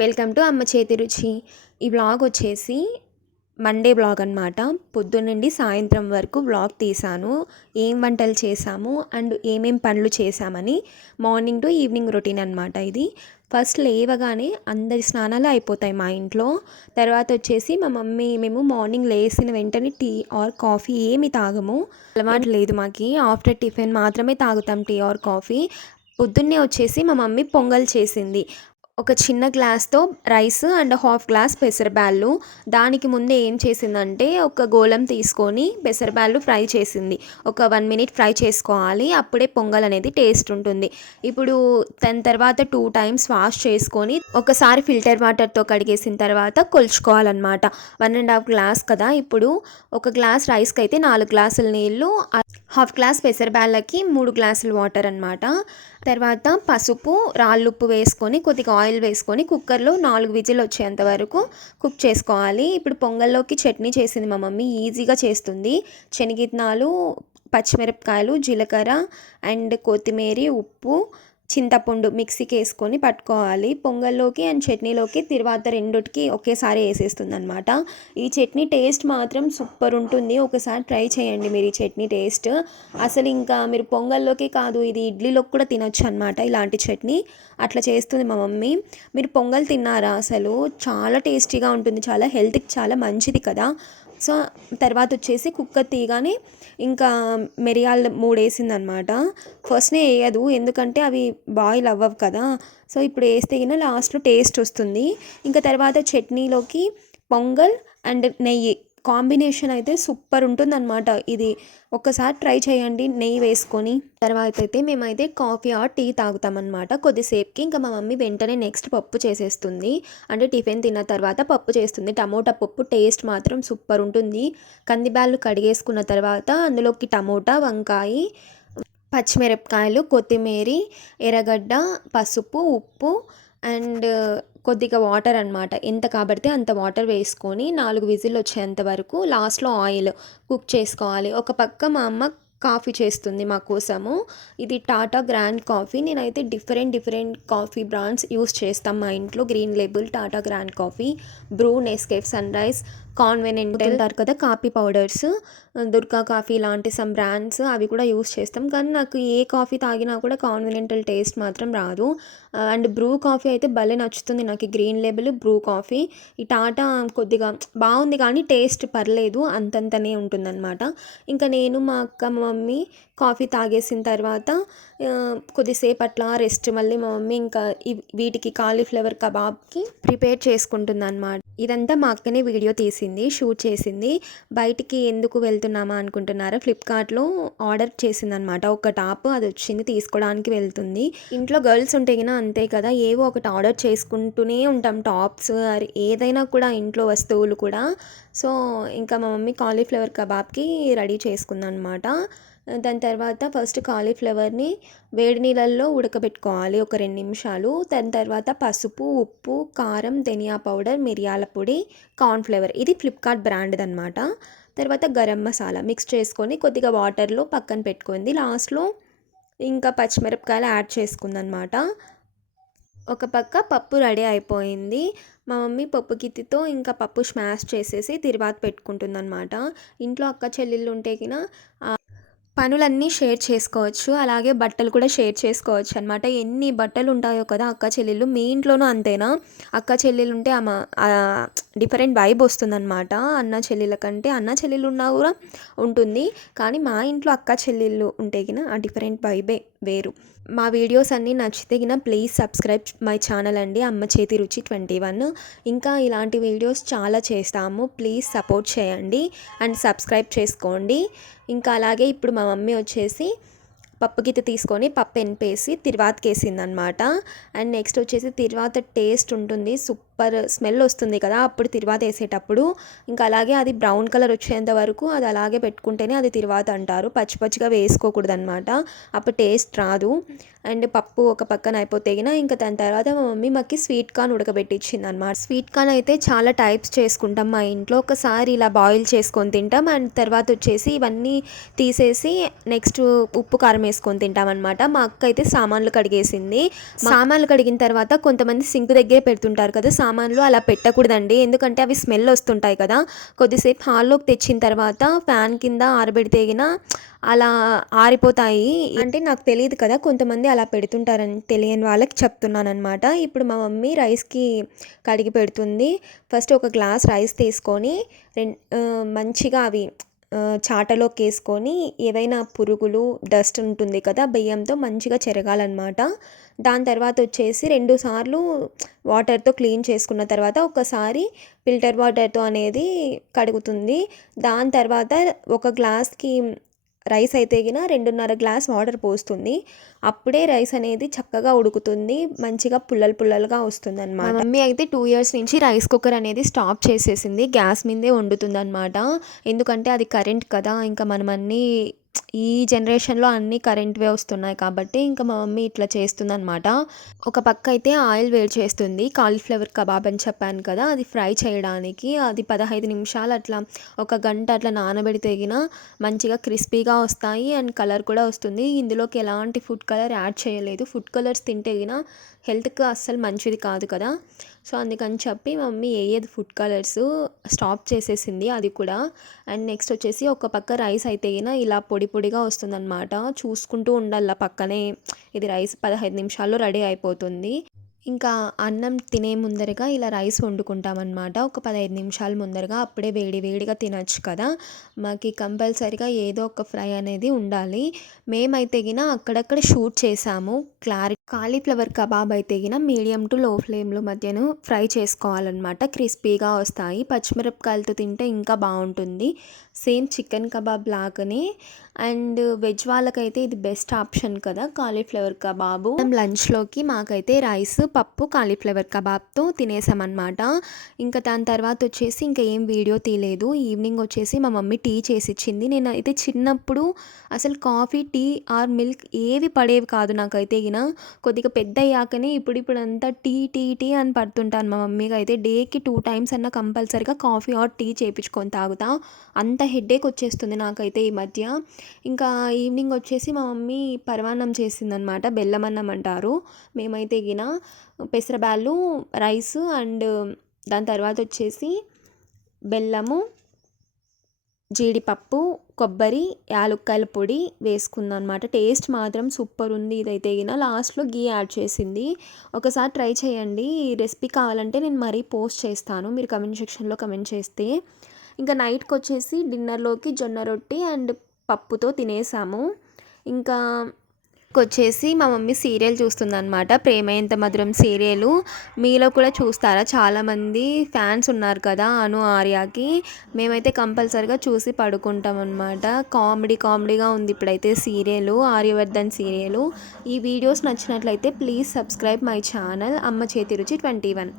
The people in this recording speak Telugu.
వెల్కమ్ టు అమ్మ చేతి రుచి. ఈ వ్లాగ్ వచ్చేసి మండే వ్లాగ్ అనమాట. పొద్దున్నండి సాయంత్రం వరకు వ్లాగ్ తీసాను. ఏం వంటలు చేసాము అండ్ ఏమేం పనులు చేసామని మార్నింగ్ టు ఈవినింగ్ రొటీన్ అనమాట ఇది. ఫస్ట్ లేవగానే అందరి స్నానాలు అయిపోతాయి మా ఇంట్లో. తర్వాత వచ్చేసి మా మమ్మీ మేము మార్నింగ్ లేచిన వెంటనే టీ ఆర్ కాఫీ ఏమి తాగము, అలవాటు లేదు మాకి. ఆఫ్టర్ టిఫిన్ మాత్రమే తాగుతాం టీ ఆర్ కాఫీ. పొద్దున్నే వచ్చేసి మా మమ్మీ పొంగల్ చేసింది. ఒక చిన్న గ్లాస్తో రైస్ అండ్ హాఫ్ గ్లాస్ పెసరబ్యాళ్ళు. దానికి ముందే ఏం చేసిందంటే ఒక గోళం తీసుకొని పెసరబ్యాళ్ళు ఫ్రై చేసింది. ఒక 1 మినిట్ ఫ్రై చేసుకోవాలి, అప్పుడే పొంగల్ అనేది టేస్ట్ ఉంటుంది. ఇప్పుడు దాని తర్వాత 2 టైమ్స్ వాష్ చేసుకొని ఒకసారి ఫిల్టర్ వాటర్తో కడిగేసిన తర్వాత కొలుచుకోవాలన్నమాట. 1.5 గ్లాస్ కదా, ఇప్పుడు ఒక గ్లాస్ రైస్కి అయితే 4 గ్లాసుల నీళ్ళు, హాఫ్ గ్లాస్ పెసరబ్యాళ్ళకి 3 గ్లాసులు వాటర్ అనమాట. తర్వాత పసుపు, రాళ్ళుప్పు వేసుకొని కొద్దిగా ఆయిల్ వేసుకొని కుక్కర్లో 4 విజిల్ వచ్చేంత వరకు కుక్ చేసుకోవాలి. ఇప్పుడు పొంగల్లోకి చట్నీ చేసింది మా మమ్మీ, ఈజీగా చేస్తుంది. శనగిత్తనాలు, పచ్చిమిరపకాయలు, జీలకర్ర అండ్ కొత్తిమీర, ఉప్పు, చింతపండు మిక్సీకి వేసుకొని పట్టుకోవాలి. పొంగల్లోకి అండ్ చట్నీలోకి తిరువాత రెండుటికి ఒకేసారి వేసేస్తుంది అనమాట. ఈ చట్నీ టేస్ట్ మాత్రం సూపర్ ఉంటుంది. ఒకసారి ట్రై చేయండి మీరు ఈ చట్నీ టేస్ట్. అసలు ఇంకా మీరు పొంగల్లోకి కాదు, ఇది ఇడ్లీలోకి కూడా తినొచ్చు అనమాట ఇలాంటి చట్నీ. అట్లా చేస్తుంది మా మమ్మీ. మీరు పొంగల్ తిన్నారా? అసలు చాలా టేస్టీగా ఉంటుంది, చాలా హెల్త్కి చాలా మంచిది కదా. సో తర్వాత వచ్చేసి కుక్కర్ తీయగానే ఇంకా మిరియాలు 3 వేసిందనమాట. ఫస్ట్నే వేయదు, ఎందుకంటే అవి బాయిల్ అవ్వవు కదా. సో ఇప్పుడు వేస్తే గిన లాస్ట్లో టేస్ట్ వస్తుంది. ఇంకా తర్వాత చట్నీలోకి పొంగల్ అండ్ నెయ్యి కాంబినేషన్ అయితే సూపర్ ఉంటుందన్నమాట. ఇది ఒక్కసారి ట్రై చేయండి నెయ్యి వేసుకొని. తర్వాత అయితే మేమైతే కాఫీ ఆర్ టీ తాగుతామన్నమాట కొద్దిసేపుకి. ఇంకా మా మమ్మీ వెంటనే నెక్స్ట్ పప్పు చేసేస్తుంది. అంటే టిఫిన్ తిన్న తర్వాత పప్పు చేస్తుంది. టమోటా పప్పు టేస్ట్ మాత్రం సూపర్ ఉంటుంది. కందిబ్యాళ్ళు కడిగేసుకున్న తర్వాత అందులోకి టమోటా, వంకాయ, పచ్చిమిరపకాయలు, కొత్తిమీర, ఎర్రగడ్డ, పసుపు, ఉప్పు అండ్ కొద్దిగా వాటర్ అనమాట. ఎంత కాబడితే అంత వాటర్ వేసుకొని 4 విజిల్ వచ్చేంత వరకు లాస్ట్లో ఆయిల్ కుక్ చేసుకోవాలి. ఒక పక్క మా అమ్మ కాఫీ చేస్తుంది మా కోసము. ఇది టాటా గ్రాండ్ కాఫీ. నేనైతే డిఫరెంట్ కాఫీ బ్రాండ్స్ యూస్ చేస్తాం మా ఇంట్లో. Green label, Tata grand coffee, Bru, Nescafe, sunrise, conventional అంటారు కదా కాఫీ పౌడర్స్, దుర్గా కాఫీ లాంటి సమ్ బ్రాండ్స్ అవి కూడా యూస్ చేస్తాం. కానీ నాకు ఏ కాఫీ తాగినా కూడా కాన్వెనెంటల్ టేస్ట్ మాత్రం రాదు. అండ్ బ్రూ కాఫీ అయితే భలే నచ్చుతుంది నాకు, గ్రీన్ లేబుల్ బ్రూ కాఫీ. ఈ టాటా కొద్దిగా బాగుంది కానీ టేస్ట్ పర్లేదు, అంతంతనే ఉంటుందన్నమాట. ఇంకా నేను, మా అక్క, మా మమ్మీ కాఫీ తాగేసిన తర్వాత కొద్దిసేపు అట్లా రెస్ట్. మళ్ళీ మా మమ్మీ ఇంకా వీటికి కాలీఫ్లవర్ కబాబ్కి ప్రిపేర్ చేసుకుంటుంది అన్నమాట. ఇదంతా మా అక్కనే వీడియో తీసింది, షూట్ చేసింది. బయటికి ఎందుకు వెళ్తున్నామా అనుకుంటున్నారా? ఫ్లిప్కార్ట్లో ఆర్డర్ చేసిందనమాట ఒక టాప్, అది వచ్చింది, తీసుకోవడానికి వెళ్తుంది. ఇంట్లో గర్ల్స్ ఉంటే గినా అంతే కదా, ఏవో ఒకటి ఆర్డర్ చేసుకుంటూనే ఉంటాం, టాప్స్ ఏదైనా కూడా, ఇంట్లో వస్తువులు కూడా. సో ఇంకా మా మమ్మీ కాలీఫ్లవర్ కబాబ్కి రెడీ చేసుకుందనమాట. దాని తర్వాత ఫస్ట్ కాలీఫ్లవర్ని వేడి నీళ్ళల్లో ఉడకబెట్టుకోవాలి ఒక 2 నిమిషాలు. దాని తర్వాత పసుపు, ఉప్పు, కారం, ధనియా పౌడర్, మిరియాల పొడి, కార్న్ఫ్లవర్, ఇది ఫ్లిప్కార్ట్ బ్రాండ్ అనమాట. తర్వాత గరం మసాలా మిక్స్ చేసుకొని కొద్దిగా వాటర్లో పక్కన పెట్టుకుంది. లాస్ట్లో ఇంకా పచ్చిమిరపకాయలు యాడ్ చేసుకుందనమాట. ఒక పక్క పప్పు రెడీ అయిపోయింది. మా మమ్మీ పప్పు గిత్తితో ఇంకా పప్పు స్మాష్ చేసేసి తిరువాత పెట్టుకుంటుందన్నమాట. ఇంట్లో అక్క చెల్లెళ్ళు ఉంటే గిన పనులన్నీ షేర్ చేసుకోవచ్చు, అలాగే బట్టలు కూడా షేర్ చేసుకోవచ్చు అనమాట. ఎన్ని బట్టలు ఉంటాయో కదా అక్క చెల్లెళ్ళు. మీ ఇంట్లోనూ అంతేనా? అక్క చెల్లెలు ఉంటే ఆమె డిఫరెంట్ వైబ్ వస్తుందన్నమాట. అన్న చెల్లెళ్ళ కంటే, అన్న చెల్లెళ్ళు ఉన్నా కూడా ఉంటుంది, కానీ మా ఇంట్లో అక్క చెల్లెళ్ళు ఉంటే గిన ఆ డిఫరెంట్ వైబే వేరు. మా వీడియోస్ అన్నీ నచ్చితే గిన ప్లీజ్ సబ్స్క్రైబ్ మై ఛానల్ అండి, అమ్మ చేతి రుచి 21. ఇంకా ఇలాంటి వీడియోస్ చాలా చేస్తాము, ప్లీజ్ సపోర్ట్ చేయండి అండ్ సబ్స్క్రైబ్ చేసుకోండి. ఇంకా అలాగే ఇప్పుడు మా మమ్మీ వచ్చేసి పప్పు గిత్త తీసుకొని పప్పు ఎనిపేసి తిరువాతకి వేసిందనమాట. అండ్ నెక్స్ట్ వచ్చేసి తిరువాత టేస్ట్ ఉంటుంది, సూపర్ సూపర్ స్మెల్ వస్తుంది కదా అప్పుడు తిరువాత వేసేటప్పుడు. ఇంకా అలాగే అది బ్రౌన్ కలర్ వచ్చేంత వరకు అది అలాగే పెట్టుకుంటేనే అది తిరువాత అంటారు. పచ్చి పచ్చిగా వేసుకోకూడదు అనమాట, అప్పుడు టేస్ట్ రాదు. అండ్ పప్పు ఒక పక్కన అయిపోతేగిన ఇంకా దాని తర్వాత మా మమ్మీ మాకు స్వీట్ కార్న్ ఉడకబెట్టించింది అనమాట. స్వీట్ కార్న్ అయితే చాలా టైప్స్ చేసుకుంటాం మా ఇంట్లో. ఒకసారి ఇలా బాయిల్ చేసుకొని తింటాం, అండ్ తర్వాత వచ్చేసి ఇవన్నీ తీసేసి నెక్స్ట్ ఉప్పు కారం వేసుకొని తింటాం అనమాట. మా అక్క అయితే సామాన్లు కడిగేసింది. సామాన్లు కడిగిన తర్వాత కొంతమంది సింక్ దగ్గరే పెడుతుంటారు కదా సామాన్లు, అలా పెట్టకూడదండి, ఎందుకంటే అవి స్మెల్ వస్తుంటాయి కదా. కొద్దిసేపు హాల్లోకి తెచ్చిన తర్వాత ఫ్యాన్ కింద ఆరబెడితేగిన అలా ఆరిపోతాయి. అంటే నాకు తెలియదు కదా, కొంతమంది అలా పెడుతుంటారని తెలియని వాళ్ళకి చెప్తున్నాను అనమాట. ఇప్పుడు మా మమ్మీ రైస్కి కడిగి పెడుతుంది. ఫస్ట్ ఒక గ్లాస్ రైస్ తీసుకొని మంచిగా అవి చాటలోకి వేసుకొని ఏవైనా పురుగులు డస్ట్ ఉంటుంది కదా బియ్యంతో మంచిగా చెరగాలన్నమాట. దాని తర్వాత వచ్చేసి 2 సార్లు వాటర్తో క్లీన్ చేసుకున్న తర్వాత ఒకసారి ఫిల్టర్ వాటర్తో అనేది కడుగుతుంది. దాని తర్వాత ఒక గ్లాస్కి రైస్ అయితే గిన 2.5 గ్లాస్ వాటర్ పోస్తుంది. అప్పుడే రైస్ అనేది చక్కగా ఉడుకుతుంది, మంచిగా పుల్లలు పుల్లలుగా వస్తుంది అనమాట. మా మమ్మీ అయితే 2 ఇయర్స్ నుంచి రైస్ కుక్కర్ అనేది స్టాప్ చేసేసింది, గ్యాస్ మీదే వండుతుంది అనమాట. ఎందుకంటే అది కరెంట్ కదా, ఇంకా మనం అన్నీ ఈ జనరేషన్లో అన్నీ కరెంట్వే వస్తున్నాయి కాబట్టి ఇంకా మా మమ్మీ ఇట్లా చేస్తుందనమాట. ఒక పక్క అయితే ఆయిల్ వేడి చేస్తుంది, కాలీఫ్లవర్ కబాబ్ అని చెప్పాను కదా అది ఫ్రై చేయడానికి. అది 15 నిమిషాలు అట్లా ఒక గంట అట్లా నానబెడితే గిన మంచిగా క్రిస్పీగా వస్తాయి అండ్ కలర్ కూడా వస్తుంది. ఇందులోకి ఎలాంటి ఫుడ్ కలర్ యాడ్ చేయలేదు, ఫుడ్ కలర్స్ తింటే గిన హెల్త్కి అస్సలు మంచిది కాదు కదా. సో అందుకని చెప్పి మమ్మీ వేయదు ఫుడ్ కలర్స్, స్టాప్ చేసేసింది అది కూడా. అండ్ నెక్స్ట్ వచ్చేసి ఒక పక్క రైస్ అయితే గిన ఇలా పొడి పొడిగా వస్తుందన్నమాట, చూసుకుంటూ ఉండాలి పక్కనే. ఇది రైస్ 15 నిమిషాల్లో రెడీ అయిపోతుంది. ఇంకా అన్నం తినే ముందరగా ఇలా రైస్ వండుకుంటామన్నమాట ఒక 15 నిమిషాల ముందరగా, అప్పుడే వేడి వేడిగా తినచ్చు కదా. మాకు కంపల్సరిగా ఏదో ఒక ఫ్రై అనేది ఉండాలి. మేమైతే గిన అక్కడక్కడ షూట్ చేసాము. కాలీఫ్లవర్ కబాబ్ అయితే గిన మీడియం టు లో ఫ్లేమ్లో మధ్యను ఫ్రై చేసుకోవాలన్నమాట, క్రిస్పీగా వస్తాయి. పచ్చిమిరపకాయలతో తింటే ఇంకా బాగుంటుంది, సేమ్ చికెన్ కబాబ్ లాగానే. అండ్ వెజ్ వాళ్ళకైతే ఇది బెస్ట్ ఆప్షన్ కదా కాలీఫ్లవర్ కబాబు. లంచ్లోకి మాకైతే రైస్ పప్పు కాలీఫ్లవర్ కబాబ్తో తినేసామన్నమాట. ఇంకా దాని తర్వాత వచ్చేసి ఇంకా ఏం వీడియో తీయలేదు. ఈవినింగ్ వచ్చేసి మా మమ్మీ టీ చేసి ఇచ్చింది. నేను అయితే చిన్నప్పుడు అసలు కాఫీ, టీ ఆర్ మిల్క్ ఏవి పడేవి కాదు నాకైతే గిన. కొద్దిగా పెద్ద అయ్యాకనే ఇప్పుడు అంతా టీ టీ టీ అని పడుతుంటాను. మా మమ్మీకి అయితే డేకి 2 టైమ్స్ అన్నా కంపల్సరీగా కాఫీ ఆర్ టీ చేయించుకొని తాగుతా, అంత హెడేక్ వచ్చేస్తుంది నాకైతే ఈ మధ్య. ఇంకా ఈవినింగ్ వచ్చేసి మా మమ్మీ పరమాన్నం చేసిందనమాట, బెల్లం అన్నం అంటారు. మేమైతే గిన పెసరబ్యాళ్ళు, రైస్ అండ్ దాని తర్వాత వచ్చేసి బెల్లము, జీడిపప్పు, కొబ్బరి, యాలుక్కాయల పొడి వేసుకుందాం అనమాట. టేస్ట్ మాత్రం సూపర్ ఉంది ఇదైతే గిన. లాస్ట్లో గీ యాడ్ చేసింది. ఒకసారి ట్రై చేయండి. ఈ రెసిపీ కావాలంటే నేను మరీ పోస్ట్ చేస్తాను, మీరు కమెంట్ సెక్షన్లో కమెంట్ చేస్తే. ఇంకా నైట్కి వచ్చేసి డిన్నర్లోకి జొన్న రొట్టి అండ్ పప్పుతో తినేసాము. ఇంకా వచ్చేసి మా మమ్మీ సీరియల్ చూస్తుందన్నమాట, ప్రేమ ఎంత మధురం సీరియలు. మీలో కూడా చూస్తారా, చాలామంది ఫ్యాన్స్ ఉన్నారు కదా అను ఆర్యాకి. మేమైతే కంపల్సరిగా చూసి పడుకుంటాం అనమాట. కామెడీగా ఉంది ఇప్పుడైతే సీరియలు, ఆర్యవర్ధన్ సీరియలు. ఈ వీడియోస్ నచ్చినట్లయితే ప్లీజ్ సబ్స్క్రైబ్ మై ఛానల్ అమ్మ చేతి రుచి 21.